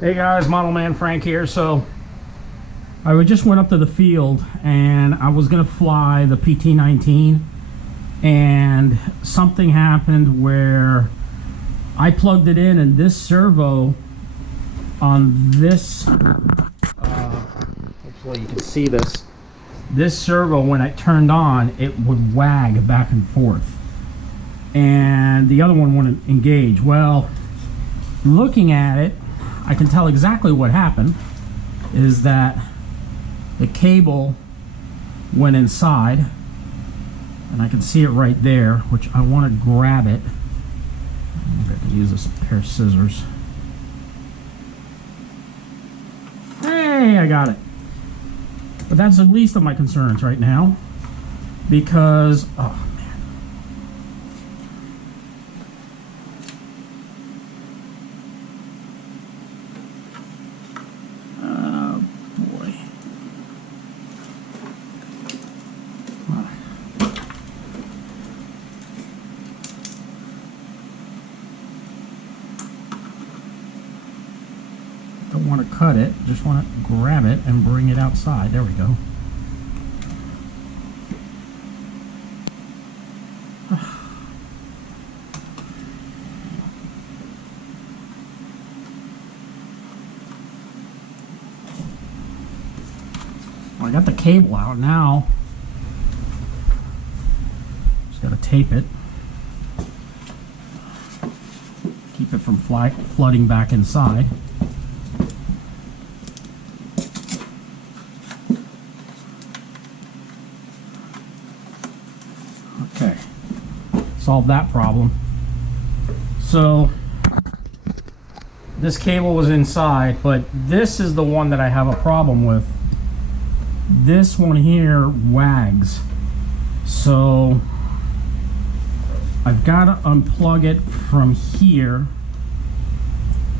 Hey guys, Model Man Frank here. So I just went up to the field and I was gonna fly the PT-19, and something happened where I plugged it in, and this servo on this hopefully you can see this servo, when I turned on, it would wag back and forth and the other one wouldn't engage. Well, looking at it, I can tell exactly what happened is that the cable went inside, and I can see it right there, which I want to grab it. I'm going to use this pair of scissors. Hey, I got it. But that's the least of my concerns right now, because oh man. Don't want to cut it, just want to grab it and bring it outside. There we go. Well, I got the cable out now. Just got to tape it. Keep it from flooding back inside. Okay, solve that problem. So this cable was inside, but this is the one that I have a problem with. This one here wags, so I've got to unplug it from here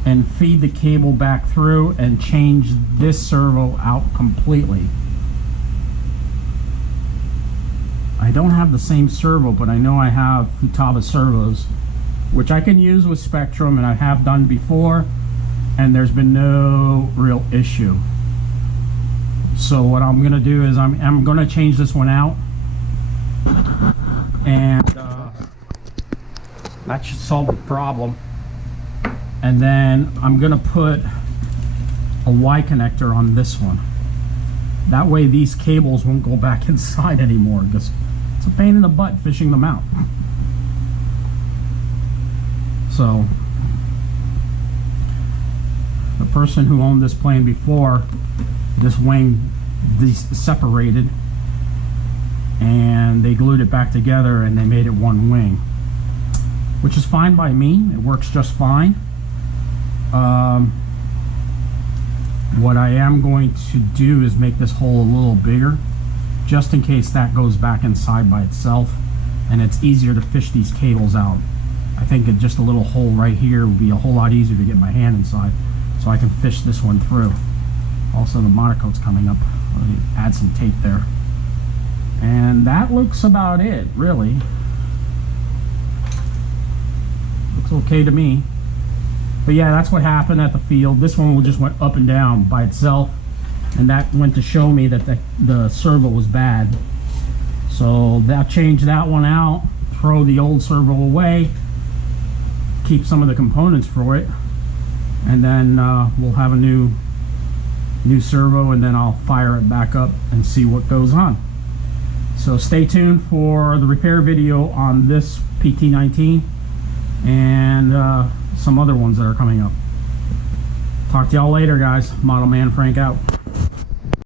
and feed the cable back through and change this servo out completely. I don't have the same servo, but I know I have Futaba servos, which I can use with Spectrum, and I have done before, and there's been no real issue. So what I'm going to do is I'm going to change this one out, and that should solve the problem. And then I'm going to put a Y connector on this one. That way these cables won't go back inside anymore, because it's a pain in the butt fishing them out. So the person who owned this plane before, this wing separated, and they glued it back together and they made it one wing, which is fine by me. It works just fine. What I am going to do is make this hole a little bigger, just in case that goes back inside by itself, and it's easier to fish these cables out. I think just a little hole right here would be a whole lot easier to get my hand inside, so I can fish this one through. Also, the monocoat's coming up. Let me add some tape there. And that looks about it, really. Looks okay to me. But yeah, that's what happened at the field. This one just went up and down by itself, and that went to show me that the servo was bad. So I'll change that one out, throw the old servo away, keep some of the components for it, and then we'll have a new servo, and then I'll fire it back up and see what goes on. So stay tuned for the repair video on this PT-19 and some other ones that are coming up. Talk to y'all later, guys. Model Man Frank out.